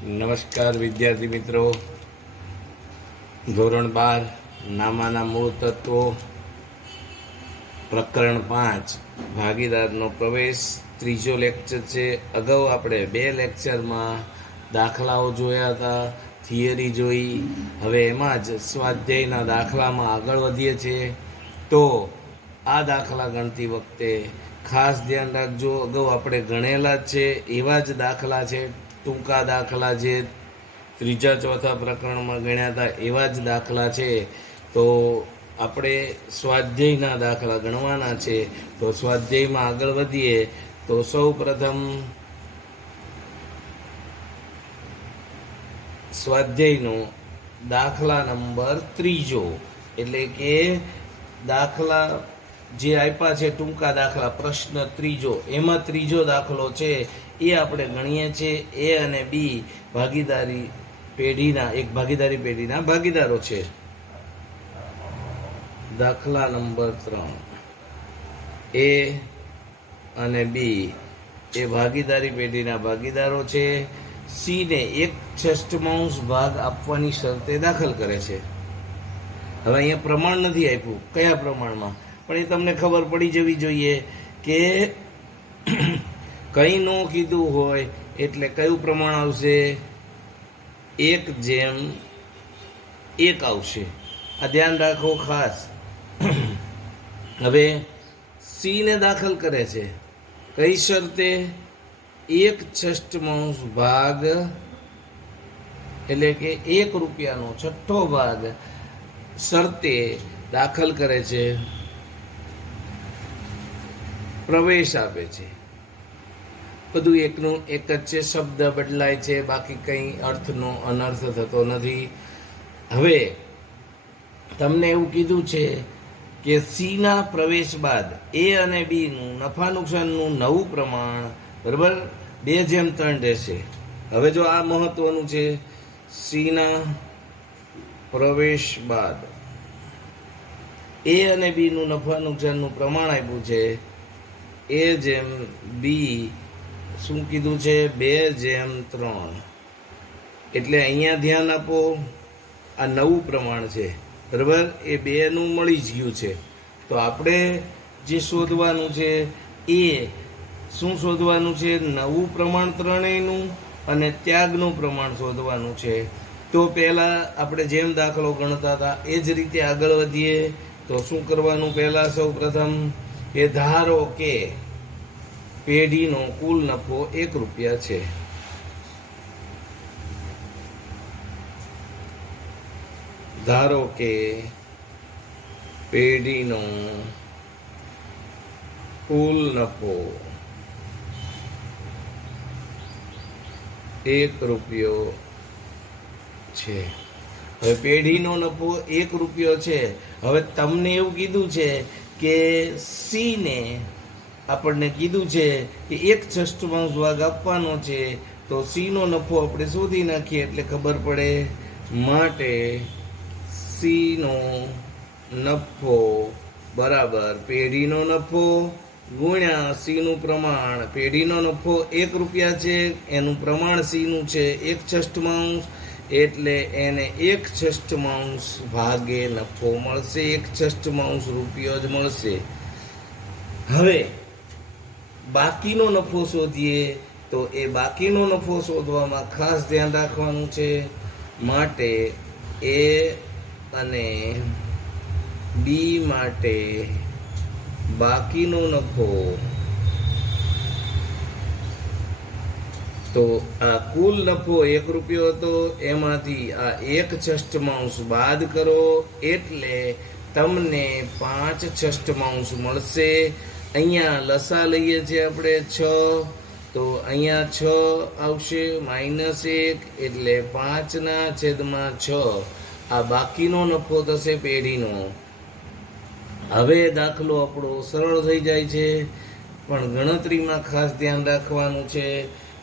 નમસ્કાર વિદ્યાર્થી મિત્રો, ધોરણ 12 નામાના મૂળ તત્વો પ્રકરણ 5 ભાગીદારનો પ્રવેશ ત્રીજો લેક્ચર છે. અગાઉ આપણે 2 લેક્ચરમાં દાખલાઓ જોયા હતા, થિયરી જોઈ. હવે એમાં જ સ્વાધ્યાયના દાખલામાં આગળ વધીએ છીએ. તો આ દાખલા ગણતી વખતે ખાસ ધ્યાન રાખજો, અગાઉ આપણે ગણેલા જ છે એવા જ દાખલા છે, ટૂંકા દાખલા જે ત્રીજા ચોથા પ્રકરણમાં ગણ્યા હતા એવા જ દાખલા છે. તો આપણે સ્વાધ્યાયના દાખલા ગણવાના છે. તો સ્વાધ્યાયમાં આગળ વધીએ તો સૌ પ્રથમ સ્વાધ્યાયનો દાખલા નંબર ત્રીજો, એટલે કે દાખલા જે આપ્યા છે ટૂંકા દાખલા, પ્રશ્ન ત્રીજો, એમાં ત્રીજો દાખલો છે એ આપણે ગણીએ છીએ. એ અને બી ભાગીદારી પેઢીના ભાગીદારો છે. દાખલા નંબર 3, એ અને બી એ ભાગીદારી પેઢીના ભાગીદારો છે. સી ને 1/6 ભાગ આપવાની શરતે દાખલ કરે છે. હવે અહીંયા પ્રમાણ નથી આપ્યું કયા પ્રમાણમાં, પણ એ તમને ખબર પડી જવી જોઈએ કે કંઈ ન કીધું હોય એટલે કયું પ્રમાણ આવશે? 1/1 આવશે. આ ધ્યાન રાખો ખાસ. હવે સી ને દાખલ કરે છે કઈ શરતે? 1/6 ભાગ, એટલે કે 1 રૂપિયાનો 6 ભાગ શરતે દાખલ કરે છે, પ્રવેશ આપે છે. બધું એકનું એક જ છે, શબ્દ બદલાય છે, બાકી કંઈ અર્થનો અનર્થ થતો નથી. હવે તમને એવું કીધું છે કે સીના પ્રવેશ બાદ એ અને બીનું નફા નુકસાનનું નવું પ્રમાણ બરાબર 2/3 રહેશે. હવે જો આ મહત્વનું છે, સીના પ્રવેશ બાદ એ અને બીનું નફા નુકસાનનું પ્રમાણ આપ્યું છે A/B. શું કીધું છે? 2/3. એટલે અહીંયા ધ્યાન આપો, આ નવું પ્રમાણ છે બરાબર, એ 2નું મળી જ ગયું છે. તો આપણે જે શોધવાનું છે એ શું શોધવાનું છે? નવું પ્રમાણ ત્રણેયનું અને ત્યાગનું પ્રમાણ શોધવાનું છે. તો પહેલાં આપણે જેમ દાખલો ગણતા હતા એ જ રીતે આગળ વધીએ. તો શું કરવાનું? પહેલાં સૌ પ્રથમ એ ધારો કે પેઢીનો કુલ નફો 1 રૂપિયા છે. ધારો કે પેઢીનો કુલ નફો 1 રૂપિયો છે. હવે પેઢીનો નફો 1 રૂપિયો છે. હવે તમને એવું કીધું છે કે સી ને આપણને કીધું છે કે 1/6 ભાગ આપવાનો છે. તો સી નો નફો આપણે શોધી નાખીએ એટલે ખબર પડે. માટે સી નો નફો બરાબર પેઢીનો નફો ગુણ્યા સી નું પ્રમાણ. પેઢીનો નફો 1 રૂપિયા છે, એનું પ્રમાણ સી નું છે 1/6, એટલે એને 1/6 ભાગે નફો મળશે. 1/6 રૂપિયો જ મળશે. હવે બાકીનો નફો શોધીએ. તો એ બાકીનો નફો શોધવામાં ખાસ ધ્યાન રાખવાનું છે. માટે એ અને બી માટે બાકીનો નફો, તો આ કુલ નફો 1 રૂપિયો હતો, એમાંથી આ 1/6 બાદ કરો એટલે તમને 5/6 મળશે. અહીંયા લસા લઈએ છીએ આપણે 6, તો અહીંયા 6 આવશે, -1 એટલે 5/6. આ બાકીનો નફો થશે પેઢીનો. હવે દાખલો આપણો સરળ થઈ જાય છે, પણ ગણતરીમાં ખાસ ધ્યાન રાખવાનું છે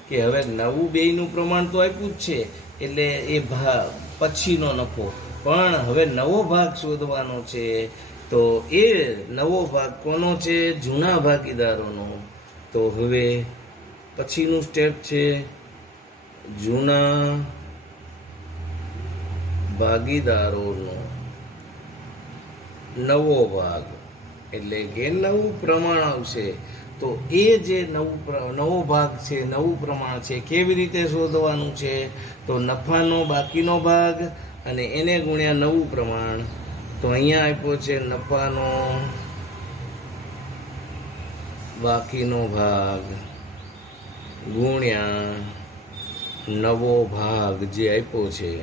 કે હવે નવું બેયનું પ્રમાણ તો આપ્યું જ છે, એટલે એ ભાગ પછીનો નફો, પણ હવે નવો ભાગ શોધવાનો છે. તો એ નવો ભાગ કોનો છે? જૂના ભાગીદારોનો. તો હવે પછીનું સ્ટેપ છે જૂના ભાગીદારોનો નવો ભાગ, એટલે કે નવું પ્રમાણ આવશે. તો એ જે નવો ભાગ છે, નવું પ્રમાણ છે, કેવી રીતે શોધવાનું છે? તો નફાનો બાકીનો ભાગ અને એને ગુણ્યા નવું પ્રમાણ. તો અહીંયા આપ્યો છે નફાનો બાકીનો ભાગ ગુણ્યા નવો ભાગ જે આપ્યો છે,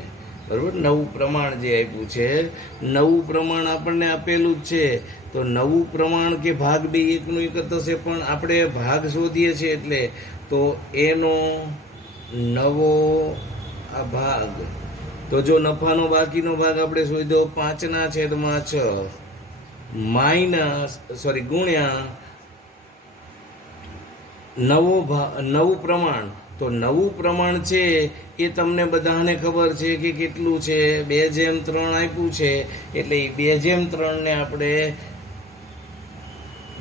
બરાબર. નવું પ્રમાણ જે આપ્યું છે, નવું પ્રમાણ આપણને આપેલું જ છે. તો નવું પ્રમાણ કે ભાગ બે એકનું એક જ થશે, પણ આપણે ભાગ શોધીએ છીએ એટલે તો એનો નવો આ ભાગ. તો જો નફાનો બાકીનો ભાગ આપણે શોધ્યો 5/6 ગુણ્યા નવું પ્રમાણ. તો નવું પ્રમાણ છે એ તમને બધાને ખબર છે કે કેટલું છે, 2/3 આપ્યું છે. એટલે 2/3 ને આપણે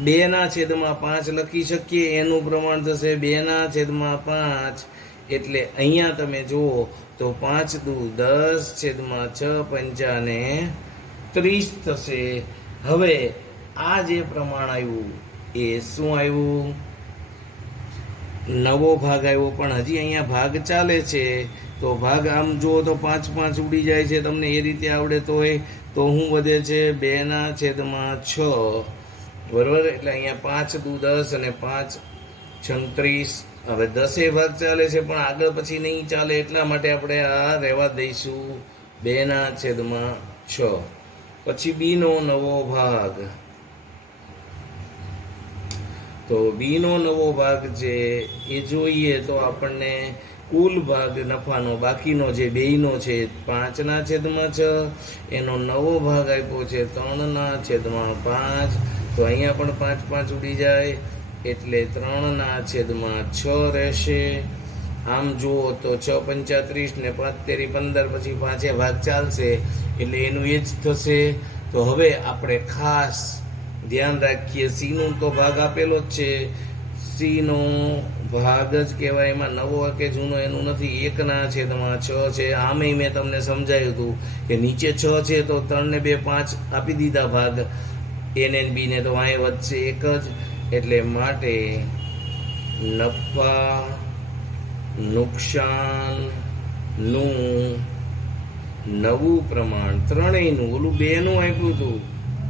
2/5 લખી શકીએ. એનું પ્રમાણ થશે 2/5. એટલે અહીંયા તમે જુઓ તો 5 દુ 10/6 પંચાને 30 થશે. હવે આ જે પ્રમાણ આવ્યું એ શું આવ્યું? નવો ભાગ આવ્યો. પણ હજી અહીંયા ભાગ ચાલે છે. તો ભાગ આમ જુઓ તો 5 ઉડી જાય છે. તમને એ રીતે આવડે તો શું વધે છે? 2/6, બરોબર. એટલે અહીંયા 5 દુ 10 અને 5 36. હવે 10 ભાગ ચાલે છે, પણ આગળ પછી નહીં ચાલે, એટલા માટે આપણે આ રહેવા દઈશું 2/6. પછી બીનો નવો ભાગ. તો બીનો નવો ભાગ છે એ જોઈએ તો આપણને કુલ ભાગ નફાનો બાકીનો જે બેયનો છે 5/6, એનો નવો ભાગ આપ્યો છે 3/5. તો અહીંયા પણ 5 ઉડી જાય એટલે 3/6 રહેશે. આમ જુઓ તો 6 × 35 ને 5 × 15, પછી 5 ભાગ ચાલશે એટલે એનું એ જ થશે. તો હવે આપણે ખાસ ધ્યાન રાખીએ, સીનો તો ભાગ આપેલો જ છે, સીનો ભાગ જ કહેવાય. એમાં નવો કે જૂનો એનું નથી. 1/6 છે. આમેય મેં તમને સમજાયું હતું કે નીચે 6 છે તો 3 ને 2 5 આપી દીધા ભાગ, એને બી ને તો અહીં વધશે 1 જ. એટલે માટે નફા નુકસાનનું નવું પ્રમાણ, ત્રણેયનું, ઓલું 2નું આપ્યું હતું,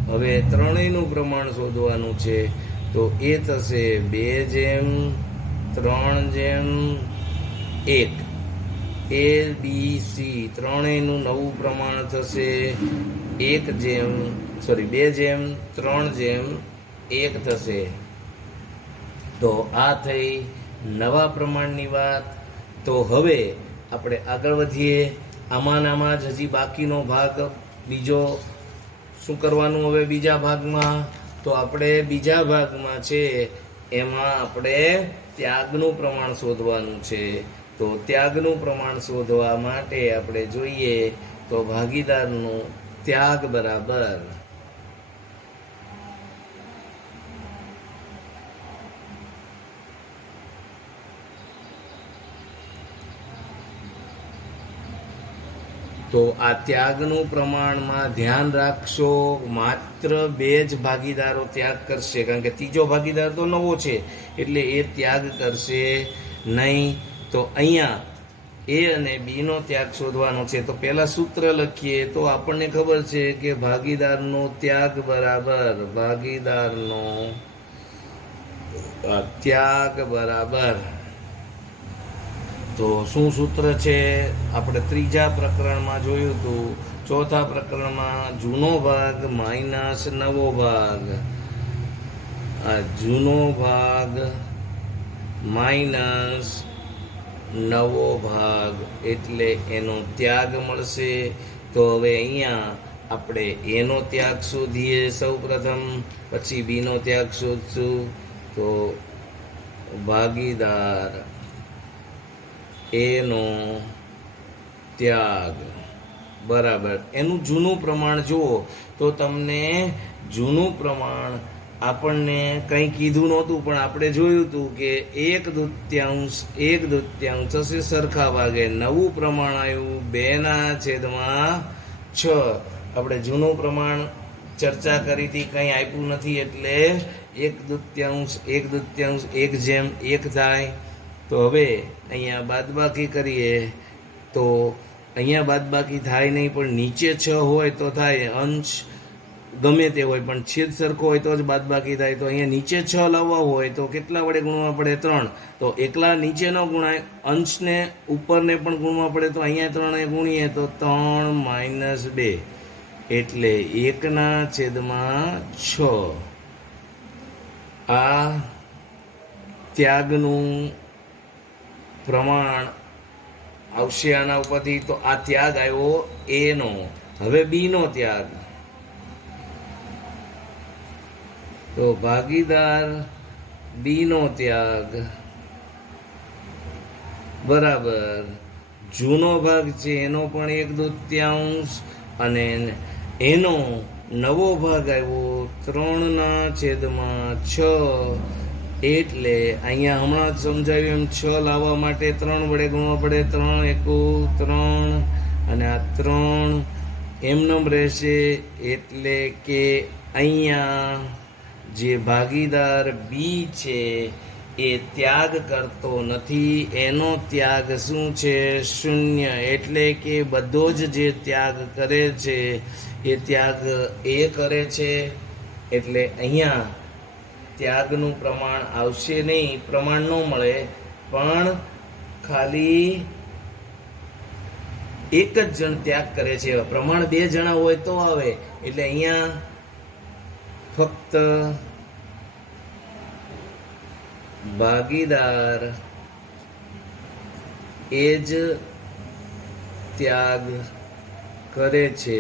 હવે ત્રણેયનું પ્રમાણ શોધવાનું છે. તો એ થશે 2/3/1. ABC ત્રણેયનું નવું પ્રમાણ થશે 2/3/1 થશે. તો આ થઈ નવા પ્રમાણની વાત. તો હવે આપણે આગળ વધીએ. આમાં જ હજી બાકીનો ભાગ બીજો શું કરવાનું? હવે બીજા ભાગમાં તો આપણે બીજા ભાગમાં છે એમાં આપણે ત્યાગનું પ્રમાણ શોધવાનું છે. તો ત્યાગનું પ્રમાણ શોધવા માટે આપણે જોઈએ તો ભાગીદારનો ત્યાગ બરાબર તો આ ત્યાગનું પ્રમાણમાં ધ્યાન રાખશો, માત્ર 2 જ ભાગીદારો ત્યાગ કરશે, કારણ કે ત્રીજો ભાગીદાર તો નવો છે એટલે એ ત્યાગ કરશે નહીં. તો અહીંયા એ અને બીનો ત્યાગ શોધવાનો છે. તો પહેલા સૂત્ર લખીએ તો આપણને ખબર છે કે ભાગીદારનો ત્યાગ બરાબર ત્યાગ બરાબર. તો શું સૂત્ર છે? આપણે ત્રીજા પ્રકરણમાં જોયું હતું. ચોથા પ્રકરણમાં જૂનો ભાગ માઇનસ નવો ભાગ, આ જૂનો ભાગ માઇનસ નવો ભાગ એટલે એનો ત્યાગ મળશે. તો હવે અહીંયા આપણે એનો ત્યાગ શોધીએ સૌ પ્રથમ, પછી બીનો ત્યાગ શોધશું. તો ભાગીદાર એનો ત્યાગ બરાબર એનું જૂનું પ્રમાણ જુઓ તો તમને જૂનું પ્રમાણ આપણને કંઈ કીધું નહોતું, પણ આપણે જોયું હતું કે 1/2 થશે સરખા ભાગે. નવું પ્રમાણ આવ્યું 2/6. આપણે જૂનું પ્રમાણ ચર્ચા કરી હતી, કંઈ આપ્યું નથી, એટલે 1/2 1/1 થાય. તો હવે અહીંયા બાદબાકી કરીએ તો અહીંયા બાદબાકી થાય નહીં, પણ નીચે 6 હોય તો થાય. અંશ ગમે તે હોય પણ છેદ સરખો હોય તો જ બાદબાકી થાય. તો અહીંયા નીચે 6 લાવવા હોય તો કેટલા વડે ગુણવા પડે? 3. તો એકલા નીચે ન ગુણાય, અંશને ઉપરને પણ ગુણવા પડે. તો અહીંયા 3 ગુણીએ તો 3 - 2 એટલે 1/6. આ ત્યાગનું પ્રમાણ આવશે આના ઉપરથી. તો આ ત્યાગ આવ્યો A નો. હવે B નો ત્યાગ. તો ભાગીદાર B નો ત્યાગ બરાબર જૂનો ભાગ છે એનો પણ 1/2 અને એનો નવો ભાગ આવ્યો 3/6. એટલે અહીંયા હમણાં જ સમજાવ્યું એમ 6 લાવવા માટે 3 વડે ગુણવા પડે. 3 × 3 અને આ 3 એમનેમ રહેશે. એટલે કે અહીંયા જે ભાગીદાર B છે એ ત્યાગ કરતો નથી, એનો ત્યાગ શું છે? 0. એટલે કે બધો જ જે ત્યાગ કરે છે એ ત્યાગ એ કરે છે. એટલે અહીંયા ત્યાગનું પ્રમાણ આવશે નહીં, પ્રમાણ ન મળે, પણ ખાલી એક જ જણ ત્યાગ કરે છે. પ્રમાણ 2 જણા હોય તો આવે. એટલે અહીંયા ફક્ત ભાગીદાર એ જ ત્યાગ કરે છે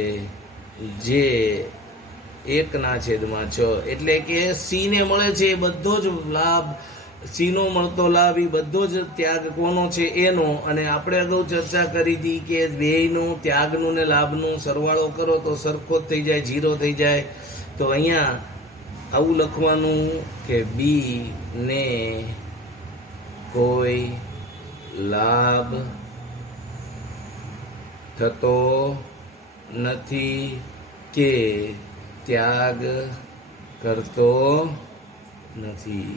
જે 1/6. એટલે કે સી ને મળે છે એ બધો જ લાભ, સી નો મળતો લાભ એ બધો જ ત્યાગ કોનો છે? એનો. અને આપણે અગાઉ ચર્ચા કરી હતી કે બેયનું ત્યાગનું ને લાભનું સરવાળો કરો તો સરખો જ થઈ જાય, 0 થઈ જાય. તો અહીંયા આવું લખવાનું કે બી ને કોઈ લાભ થતો નથી કે ત્યાગ કરતો નથી.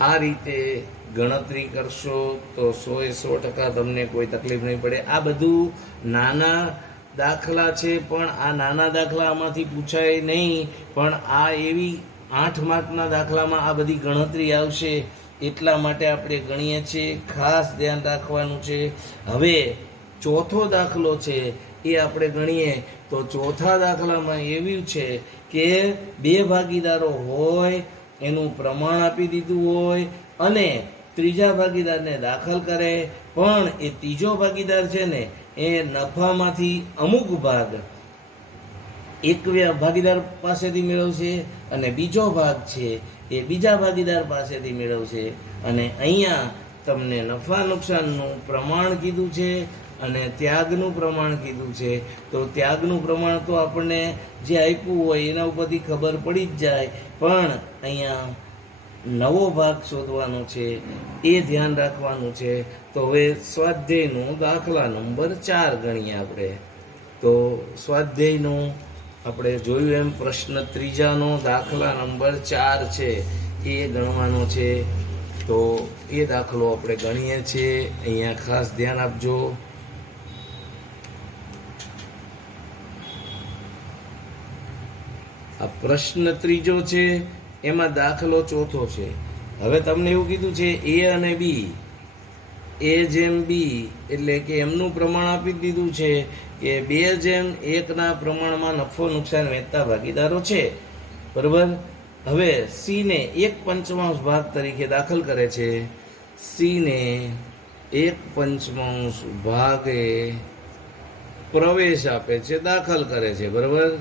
આ રીતે ગણતરી કરશો તો 100% તમને કોઈ તકલીફ નહીં પડે. આ બધું નાના દાખલા છે, પણ આ નાના દાખલા આમાંથી પૂછાય નહીં. પણ આ એવી 8 માર્કના દાખલામાં આ બધી ગણતરી આવશે, એટલા માટે આપણે ગણીએ છીએ. ખાસ ધ્યાન રાખવાનું છે. હવે ચોથો દાખલો છે એ આપણે ગણીએ તો ચોથા દાખલામાં એવું છે કે 2 ભાગીદારો હોય, એનું પ્રમાણ આપી દીધું હોય અને ત્રીજા ભાગીદારને દાખલ કરે, પણ એ ત્રીજો ભાગીદાર છે ને એ નફામાંથી અમુક ભાગ એક ભાગીદાર પાસેથી મેળવશે અને બીજો ભાગ છે એ બીજા ભાગીદાર પાસેથી મેળવશે. અને અહીંયા તમને નફા નુકસાનનું પ્રમાણ કીધું છે અને ત્યાગનું પ્રમાણ કીધું છે. તો ત્યાગનું પ્રમાણ તો આપણને જે આપ્યું હોય એના ઉપરથી ખબર પડી જ જાય, પણ અહીંયા નવો ભાગ શોધવાનો છે, એ ધ્યાન રાખવાનું છે. તો હવે સ્વાધ્યાયનું દાખલા નંબર 4 ગણીએ આપણે. તો સ્વાધ્યાયનું આપણે જોયું એમ પ્રશ્ન ત્રીજાનો દાખલા નંબર 4 છે એ ગણવાનો છે. તો એ દાખલો આપણે ગણીએ છીએ. અહીંયા ખાસ ધ્યાન આપજો. આ પ્રશ્ન ત્રીજો છે, એમાં દાખલો ચોથો છે. હવે તમને એવું કીધું છે એ અને બી, A જેમ બી, એટલે કે એમનું પ્રમાણ આપી દીધું છે કે 2:1 પ્રમાણમાં નફો નુકસાન વહેંચતા ભાગીદારો છે, બરોબર. હવે સી ને 1/5 ભાગ તરીકે દાખલ કરે છે. સી ને 1/5 ભાગે પ્રવેશ આપે છે, દાખલ કરે છે, બરોબર.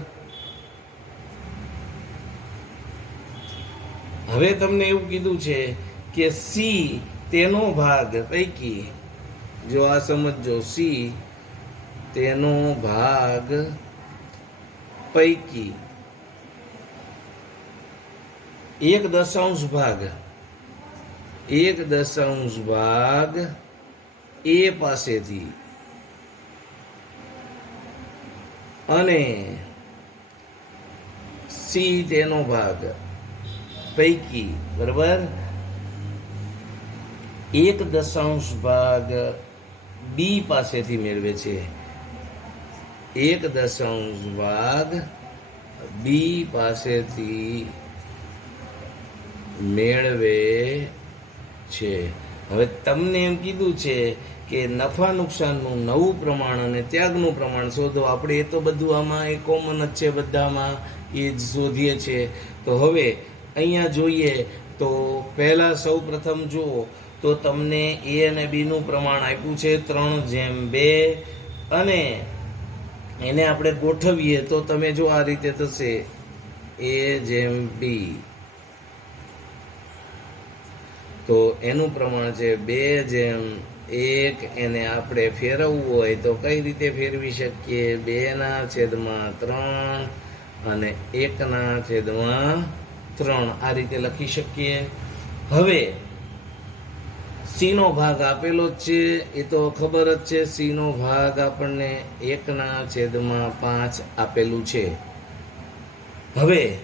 હવે તમને એવું કીધું છે કે સી તેનો ભાગ પૈકી, જો આ સમજો, સી તેનો ભાગ પૈકી એક દશાંશ ભાગ એ પાસેથી અને સી તેનો ભાગ પૈકી, બરાબર, એક દશાંશ ભાગ બી પાસેથી મેળવે છે. એક દશાંશ ભાગ બી પાસેથી મેળવે છે. હવે તમને એમ કીધું છે કે નફા નુકસાનનું નવું પ્રમાણ અને ત્યાગનું પ્રમાણ શોધો. આપણે એ તો બધું આમાં એ કોમન જ છે, બધામાં એ જ શોધીએ છીએ. તો હવે અહીંયા જોઈએ તો પહેલા સૌ પ્રથમ જુઓ તો તમને એ અને બીનું પ્રમાણ આપ્યું છે 3:2 અને એને આપણે ગોઠવીએ તો તમે જો આ રીતે થશે A/B. તો એનું પ્રમાણ છે 2:1. એને આપણે ફેરવવું હોય તો કઈ રીતે ફેરવી શકીએ? 2/3 અને 1/3 આ રીતે લખી શકીએ. હવે સી નો ભાગ આપેલો જ છે, એ તો ખબર જ છે. સી નો ભાગ આપણને 1/5 આપેલું છે. હવે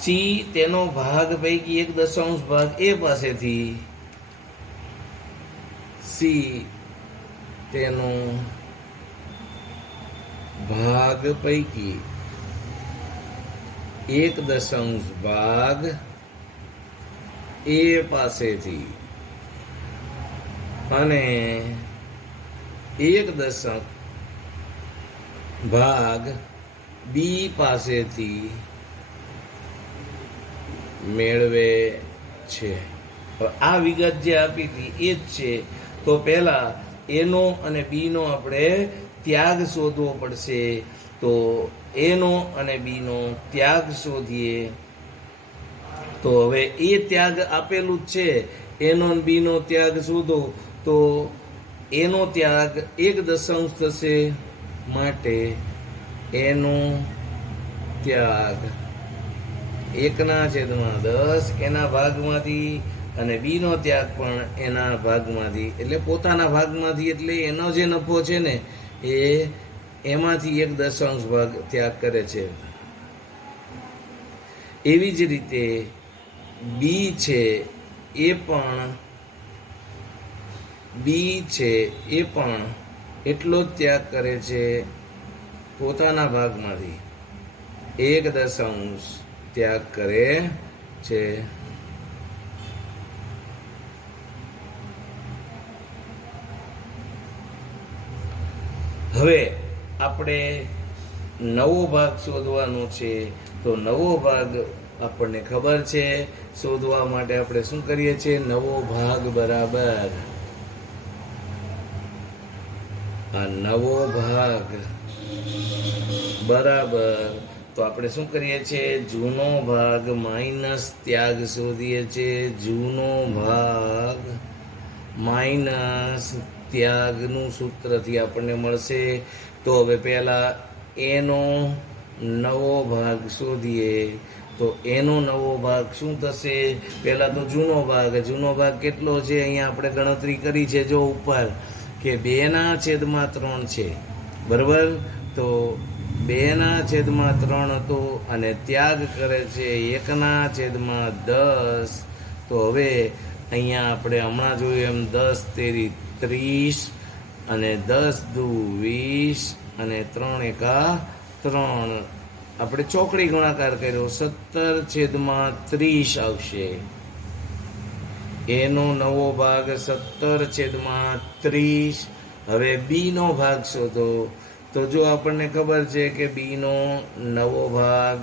સી તેનો ભાગ પૈકી એક દશાંશ ભાગ એ પાસેથી સી તેનો ભાગ પૈકી એક દશાંશ ભાગ એ પાસેથી અને એક દશાંશ ભાગ બી પાસેથી મેળવે છે. આ વિગત જે આપી હતી એ જ છે. તો પહેલા એનો અને બીનો આપણે ત્યાગ શોધવો પડશે. તો એનો અને બીનો ત્યાગ શોધીએ. તો હવે એ ત્યાગ આપેલું જ છે, એનો અને બીનો ત્યાગ શોધો. તો એનો ત્યાગ એક દશાંશ થશે, માટે એનો ત્યાગ 1/10 એના ભાગમાંથી અને બીનો ત્યાગ પણ એના ભાગમાંથી, એટલે પોતાના ભાગમાંથી, એટલે એનો જે નફો છે ને એ એમાંથી એક દશાંશ ભાગ ત્યાગ કરે છે. એવી જ રીતે બી છે એ પણ એટલો જ ત્યાગ કરે છે પોતાના ભાગમાંથી, એક દશાંશ ત્યાગ કરે છે. હવે આપણે નવો ભાગ શોધવાનો છે. તો નવો ભાગ આપણને ખબર છે. શોધવા માટે આપણે શું કરીએ છીએ? નવો ભાગ બરાબર આ નવો ભાગ બરાબર, તો આપણે શું કરીએ છીએ? જૂનો ભાગ માઇનસ ત્યાગ શોધીએ છીએ. જૂનો ભાગ માઇનસ ત્યાગનું સૂત્રથી આપણને મળશે. તો હવે પહેલા એનો નવો ભાગ શોધીએ. તો એનો નવો ભાગ શું થશે? પહેલા તો જૂનો ભાગ કેટલો છે? અહીંયા આપણે ગણતરી કરી છે, જો ઉપર કે 2/3 છે, બરાબર. તો 2/3 હતો અને ત્યાગ કરે છે 1/10. તો હવે અહીંયા આપણે હમણાં જોયું એમ 10×3 = 30 અને 10×2 = 20 અને 3×1 = 3. આપણે ચોકડી ગુણાકાર કર્યો 17/30 આવશે. એનો નવો ભાગ 17/30. હવે બી નો ભાગ શોધો. તો જો આપણને ખબર છે કે બી નો નવો ભાગ,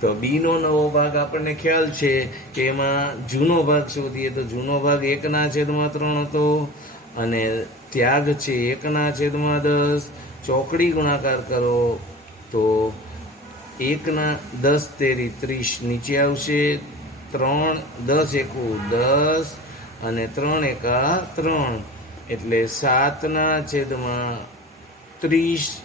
તો બી નો નવો ભાગ આપણને ખ્યાલ છે કે એમાં જૂનો ભાગ શોધીએ. તો જૂનો ભાગ 1/3 હતો અને ત્યાગ છે 1/10. ચોકડી ગુણાકાર કરો તો 1×10 = 30 નીચે આવશે. 3 10×1 = 10 અને 3×1 = 3 એટલે 7/30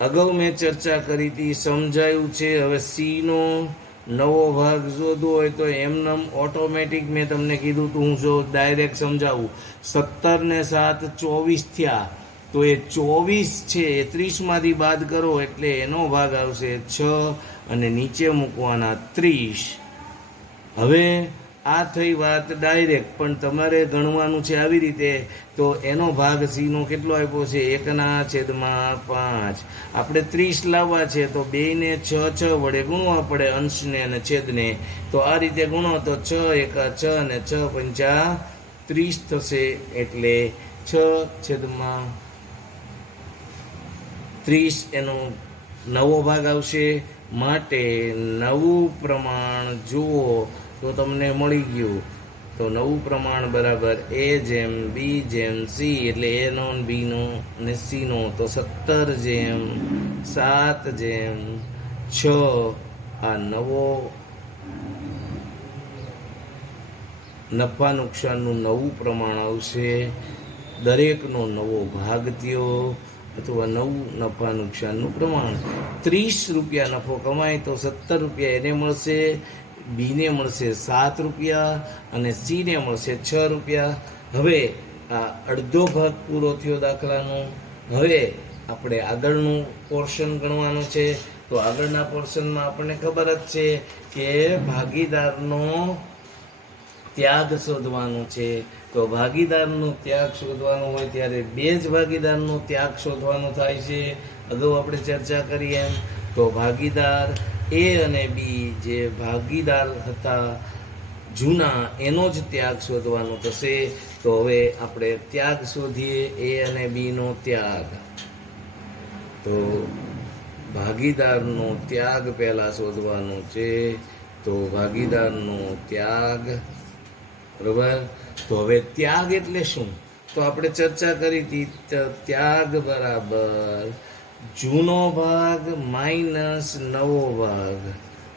અગાઉ મેં ચર્ચા કરી હતી, સમજાયું છે. હવે સી નો નવો ભાગ શોધવો હોય તો એમનેમ ઓટોમેટિક મેં તમને કીધું તું, હું જો ડાયરેક્ટ સમજાવું. 17 ને 7 24 થયા, તો એ 24 છે એ 30 માંથી બાદ કરો એટલે એનો ભાગ આવશે 6 અને નીચે મૂકવાના 30. હવે આ થઈ વાત ડાયરેક્ટ, પણ તમારે ગણવાનું છે આવી રીતે. તો એનો ભાગ સી નો કેટલો આપ્યો છે? 1/5. આપણે 30 લાવવા છે તો 2 ને 6 વડે ગુણવા પડે, અંશને અને છેદને. તો આ રીતે ગુણો તો 6 એકા 6 અને 6 પંચા 30 થશે, એટલે 6/30 એનો નવો ભાગ આવશે. માટે નવું પ્રમાણ જુઓ તો તમને મળી ગયું. તો નવું પ્રમાણ બરાબર A જેમ B જેમ C, એટલે A નો B નો અને C નો. તો 17/7/6 આ નવો નફા નુકસાનનું નવું પ્રમાણ આવશે. દરેકનો નવો ભાગ થયો અથવા નવું નફા નુકસાનનું પ્રમાણ. 30 રૂપિયા નફો કમાય તો 17 રૂપિયા એને મળશે, બીને મળશે 7 રૂપિયા અને સીને મળશે 6 રૂપિયા. હવે આ અડધો ભાગ પૂરો થયો દાખલાનો. હવે આપણે આગળનું પોર્શન ગણવાનું છે. તો આગળના પોર્શનમાં આપણને ખબર જ છે કે ભાગીદારનો ત્યાગ શોધવાનો છે. તો ભાગીદારનો ત્યાગ શોધવાનો હોય ત્યારે 2 જ ભાગીદારનો ત્યાગ શોધવાનો થાય છે. અગાઉ આપણે ચર્ચા કરી એમ. તો ભાગીદાર A અને B જે ભાગીદાર હતા જૂના, એનો જ ત્યાગ શોધવાનો થશે. તો હવે આપણે ત્યાગ શોધીએ, A અને B નો ત્યાગ. તો ભાગીદારનો ત્યાગ પહેલા શોધવાનો છે. તો ભાગીદારનો ત્યાગ, બરોબર. તો હવે ત્યાગ એટલે શું? તો આપણે ચર્ચા કરી હતી, ત્યાગ બરાબર જૂનો ભાગ માઇનસ નવો ભાગ.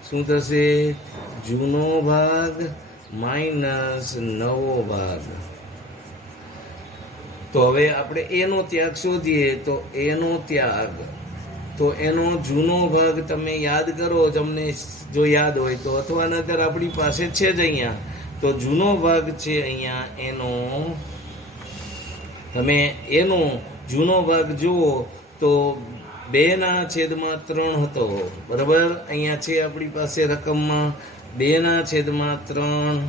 શું થશે? જૂનો ભાગ માઇનસ નવો ભાગ. તો હવે આપણે એનો ત્યાગ શોધીએ. તો એનો ત્યાગ, તો એનો જૂનો ભાગ તમે યાદ કરો, તમને જો યાદ હોય તો, અથવા નતર આપણી પાસે છે જ અહીંયા. તો જૂનો ભાગ છે અહીંયા એનો. તમે એનો જૂનો ભાગ જુઓ તો 2/3 હતો, બરાબર. અહીંયા છે આપણી પાસે રકમમાં 2/3,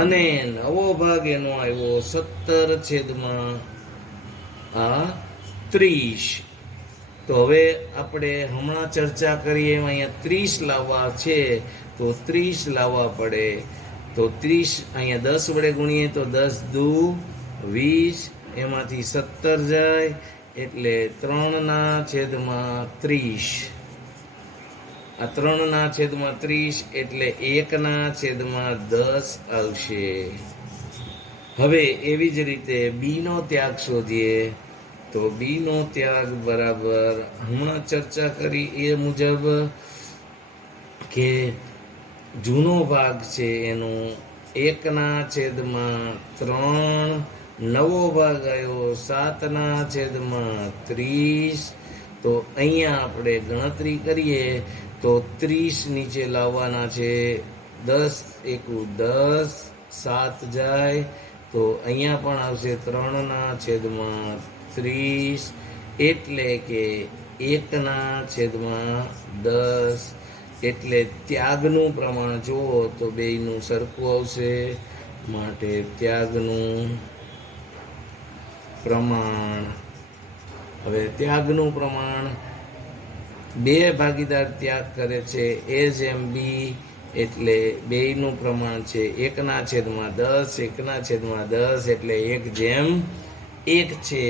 અને નવો ભાગ એનો આવ્યો 17/30. તો હવે આપણે હમણાં ચર્ચા કરીએ એમ અહીંયા 30 લાવવા છે તો 30 લાવવા પડે. તો 30 અહીંયા 10 વડે ગુણીએ તો 10 દુ 20, એમાંથી 17 જાય એટલે 3/30. આ 3/30 એટલે 1/10 આવશે. હવે એવી જ રીતે બી નો ત્યાગ શોધીએ. તો બી નો ત્યાગ બરાબર હમણાં ચર્ચા કરી એ મુજબ કે જૂનો ભાગ છે એનો 1/3, નવો ભાગ આવ્યો 7/30. તો અહીંયા આપણે ગણતરી કરીએ તો 30 નીચે લાવવાના છે. 10 એકુ 10, 7 જાય તો અહીંયા પણ આવશે 3/30, એટલે કે 1/10. એટલે ત્યાગનું પ્રમાણ જુઓ તો બેયનું સરખું આવશે. માટે ત્યાગનું પ્રમાણ, હવે ત્યાગનું પ્રમાણ 2 ભાગીદાર ત્યાગ કરે છે A જેમ B, એટલે બેયનું પ્રમાણ છે 1/10. 1/10 એટલે 1/1 છે.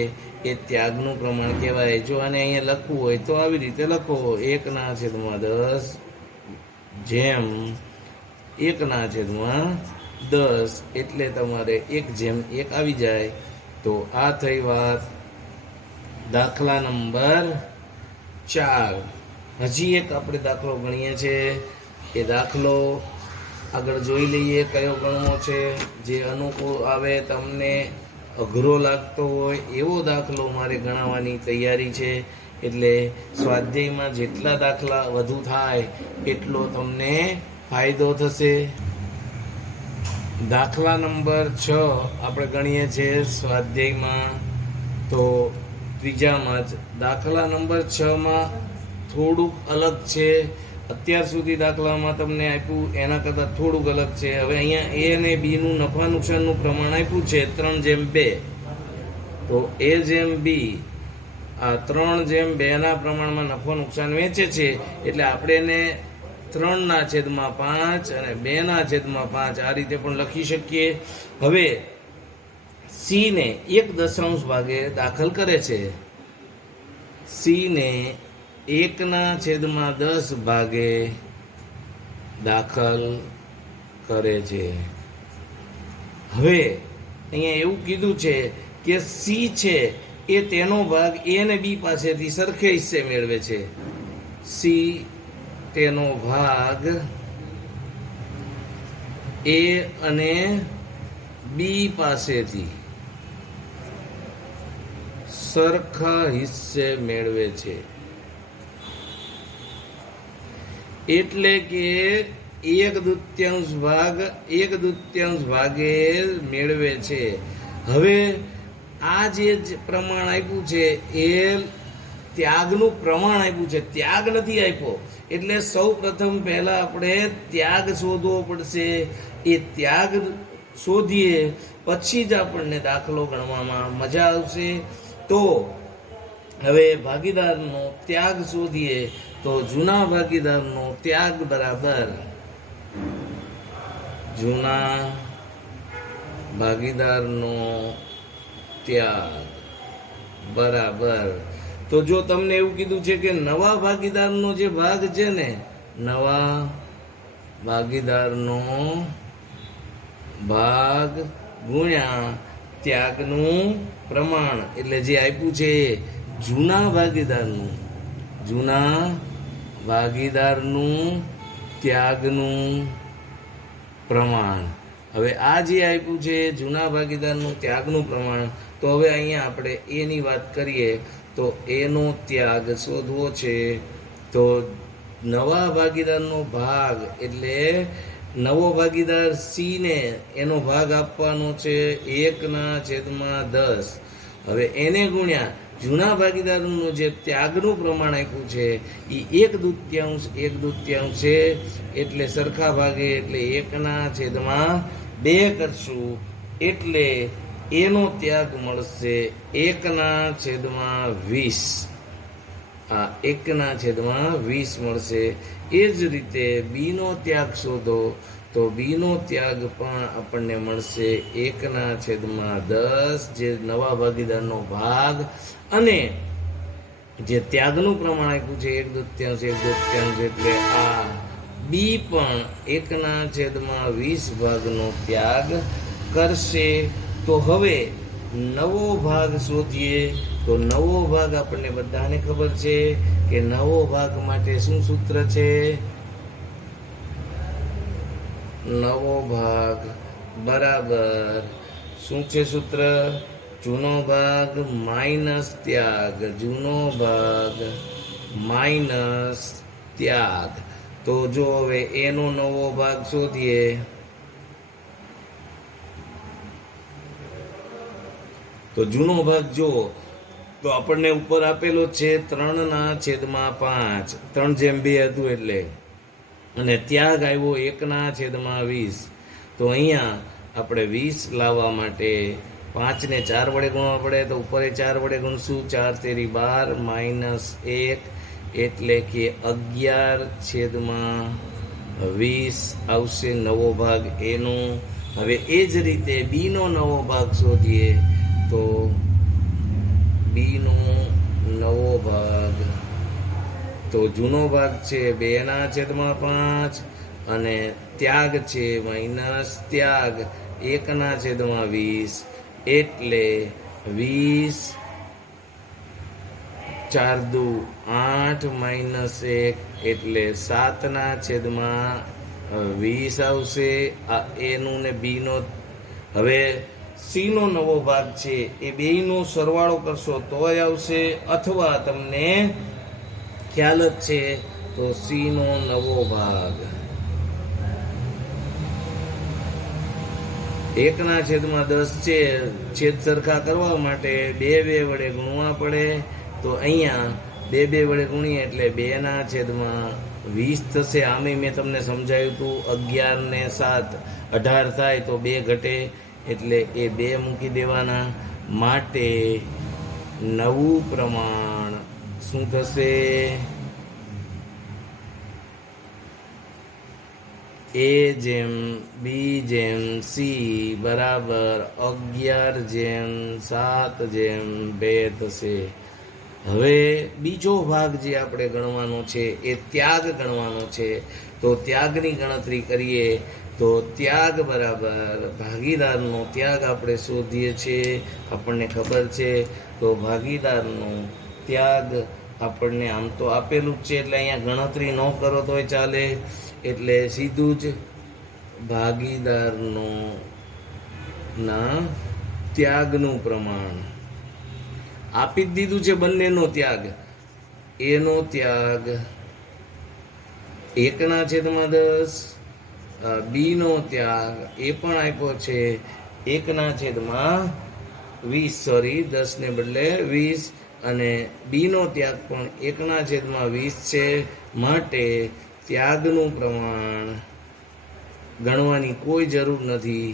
એ ત્યાગનું પ્રમાણ કહેવાય. જો આને અહીંયા લખવું હોય તો આવી રીતે લખો, 1/10 જેમ 1/10, એટલે તમારે 1/1 આવી જાય. તો આ થઈ વાત દાખલા નંબર 4. હજી એક આપણે દાખલો ગણીએ છીએ. એ દાખલો આગળ જોઈ લઈએ કયો ગણવો છે. જે અનુકૂળ આવે, તમને અઘરો લાગતો હોય એવો દાખલો મારે ગણાવવાની તૈયારી છે. એટલે સ્વાધ્યાયમાં જેટલા દાખલા વધુ થાય એટલો તમને ફાયદો થશે. દાખલા નંબર 6 આપણે ગણીએ છીએ સ્વાધ્યાયમાં, તો ત્રીજામાં જ દાખલા નંબર 6માં થોડુંક અલગ છે. અત્યાર સુધી દાખલામાં તમને આપ્યું એના કરતાં થોડુંક અલગ છે. હવે અહીંયા એ અને બીનું નફા નુકસાનનું પ્રમાણ આપ્યું છે 3:2. તો A/B આ 3:2 ના પ્રમાણમાં નફો નુકસાન વેચે છે. એટલે આપણે એને 3/5 અને 2/5 આ રીતે પણ લખી શકીએ. હવે સી ને 1/10 ભાગે દાખલ કરે છે. સી ને 1/10 ભાગે દાખલ કરે છે. હવે અહીંયા એવું કીધું છે કે સી છે એ તેનો ભાગ એ અને બી પાસેથી સરખે હિસ્સે મેળવે છે. સી તેનો ભાગ એ અને બી પાસેથી સરખા હિસ્સે મેળવે છે. એટલે કે 1/2 ભાગે મેળવે છે. હવે આ જે પ્રમાણ આપ્યું છે એ ત્યાગનું પ્રમાણ આપ્યું છે, ત્યાગ નથી આપ્યો. એટલે સૌ પ્રથમ પહેલા આપણે ત્યાગ શોધવો પડશે. એ ત્યાગ શોધીએ પછી જ આપણને દાખલો ગણવામાં મજા આવશે. તો હવે ભાગીદારનો ત્યાગ શોધીએ. તો જૂના ભાગીદારનો ત્યાગ બરાબર જૂના ભાગીદારનો ત્યાગ બરાબર. તો જો તમને એવું કીધું છે કે નવા ભાગીદારનો જે ભાગ છે ને, નવા ભાગીદારનો ભાગ ગુણ્યા ત્યાગનું પ્રમાણ, એટલે જે આપ્યું છે જૂના ભાગીદારનું ત્યાગનું પ્રમાણ. હવે આ જે આપ્યું છે જૂના ભાગીદારનું ત્યાગનું પ્રમાણ, તો હવે અહીંયા આપણે એની વાત કરીએ. તો એનો ત્યાગ શોધવો છે. તો નવા ભાગીદારનો ભાગ એટલે નવો ભાગીદાર સી ને એનો ભાગ આપવાનો છે 1/10. હવે એને ગુણ્યા જૂના ભાગીદારનું જે ત્યાગનું પ્રમાણ આપ્યું છે એ 1/2 છે. એટલે સરખા ભાગે એટલે 1/2 કરશું. એટલે એનો ત્યાગ મળશે 1/20. આ 1/20 મળશે. એ જ રીતે બીનો ત્યાગ શોધો. તો બીનો ત્યાગ પણ આપણને મળશે 1/10, જે નવા ભાગીદારનો ભાગ અને જે ત્યાગનું પ્રમાણ આપ્યું છે 1/2. એટલે આ બી પણ 1/20 ભાગનો ત્યાગ કરશે. તો હવે નવો ભાગ શોધીએ. તો નવો ભાગ આપણને બધાને ખબર છે કે નવો ભાગ માટે શું સૂત્ર છે? નવો ભાગ બરાબર શું છે સૂત્ર? જૂનો ભાગ માઇનસ ત્યાગ. જૂનો ભાગ માઇનસ ત્યાગ. તો જો હવે એનો નવો ભાગ શોધીએ. તો જૂનો ભાગ જો તો આપણને ઉપર આપેલો છે 3/5. 3:2 હતું એટલે, અને ત્યાગ આવ્યો 1/20. તો અહીંયા આપણે 20 લાવવા માટે 5 ને 4 વડે ગુણવા પડે. તો ઉપર 4 વડે ગુણશું. 4 તેરી 12 -1 એટલે કે 11/20 આવશે નવો ભાગ એનો. હવે એ જ રીતે બીનો નવો ભાગ શોધીએ. તો બીનો નવો ભાગ, તો જૂનો ભાગ છે 2/5 અને ત્યાગ છે માઇનસ ત્યાગ 1/20. એટલે 20 4 8 -1 એટલે 7/20 આવશે. આ એનું ને બીનો. હવે સી નો નવો ભાગ છે એ બેયનો સરવાળો કરશો તોય આવશે, અથવા તમને ખ્યાલ જ છે તો સી નો નવો ભાગ 1/10 છે. છેદ સરખા કરવા માટે 2 વડે ગુણવા પડે, તો અહીંયા 2 વડે ગુણીએ એટલે 2/20 થશે. આમે મેં તમને સમજાવ્યું હતું 11 ને 7 18 થાય તો 2 ઘટે એટલે એ 2 મૂકી દેવાના. માટે નવું પ્રમાણ શું થશે? A/B/C બરાબર 11/7/2 થશે. હવે બીજો ભાગ જે આપણે ગણવાનો છે એ ત્યાગ ગણવાનો છે. તો ત્યાગની ગણતરી કરીએ તો ત્યાગ બરાબર ભાગીદારનો ત્યાગ આપણે શોધીએ છીએ, આપણને ખબર છે. તો ભાગીદારનો ત્યાગ આપણને આમ તો આપેલું જ છે એટલે અહીંયા ગણતરી ન કરો તોય ચાલે. એટલે સીધું જ ભાગીદારનો ના ત્યાગનું પ્રમાણ આપી જ દીધું છે. બંનેનો ત્યાગ, એનો ત્યાગ 1/10, બી નો ત્યાગ એ પણ આપ્યો છે 1/20, સોરી 10 ને બદલે 20, અને બી નો ત્યાગ પણ 1/20 છે. માટે ત્યાગનું પ્રમાણ ગણવાની કોઈ જરૂર નથી,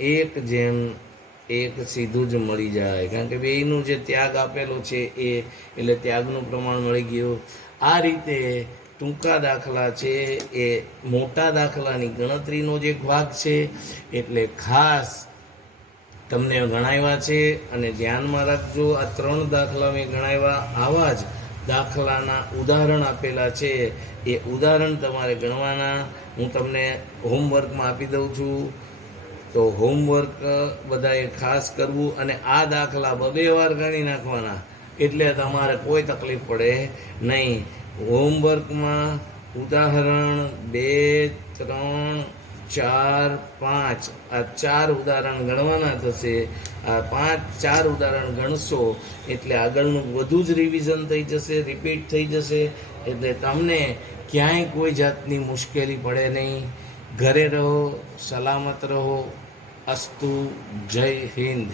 1/1 સીધું જ મળી જાય, કારણ કે બેયનું જે ત્યાગ આપેલો છે એ એટલે ત્યાગનું પ્રમાણ મળી ગયું. આ રીતે ટૂંકા દાખલા છે એ મોટા દાખલાની ગણતરીનો જ એક ભાગ છે. એટલે ખાસ તમને ગણાવ્યા છે અને ધ્યાનમાં રાખજો, આ 3 દાખલા મેં ગણાવ્યા. આવા જ દાખલાના ઉદાહરણ આપેલા છે, એ ઉદાહરણ તમારે ગણવાના. હું તમને હોમવર્કમાં આપી દઉં છું, તો હોમવર્ક બધાએ ખાસ કરવું. અને આ દાખલા 2 વાર ગણી નાખવાના એટલે તમારે કોઈ તકલીફ પડે નહીં. હોમવર્કમાં ઉદાહરણ 2, 3, 4, 5 આ 4 ઉદાહરણ ગણવાના થશે. આ 4 ઉદાહરણ ગણશો એટલે આગળનું બધું જ રિવિઝન થઈ જશે, રિપીટ થઈ જશે. એટલે તમને ક્યાંય કોઈ જાતની મુશ્કેલી પડે નહીં. ઘરે રહો, સલામત રહો. અસ્તુ. જય હિન્દ.